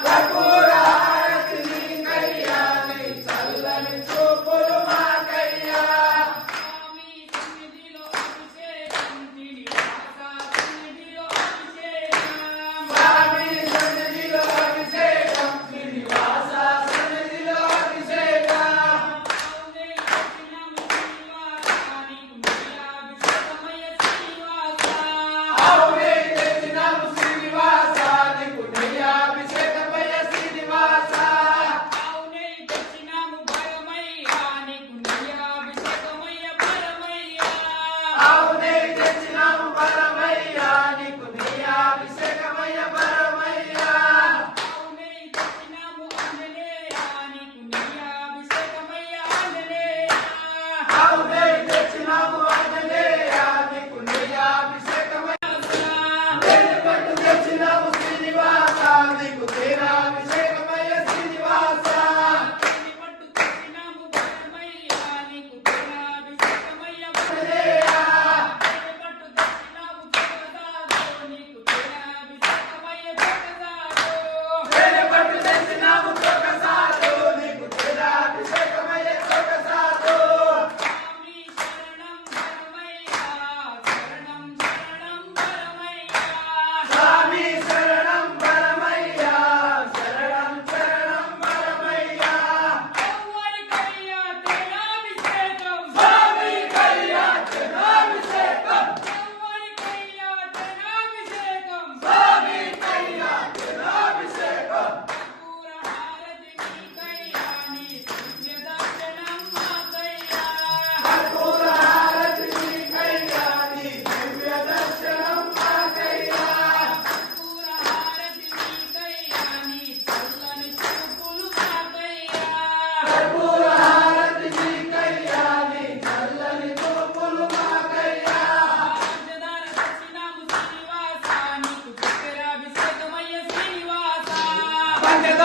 Acabou! 딴데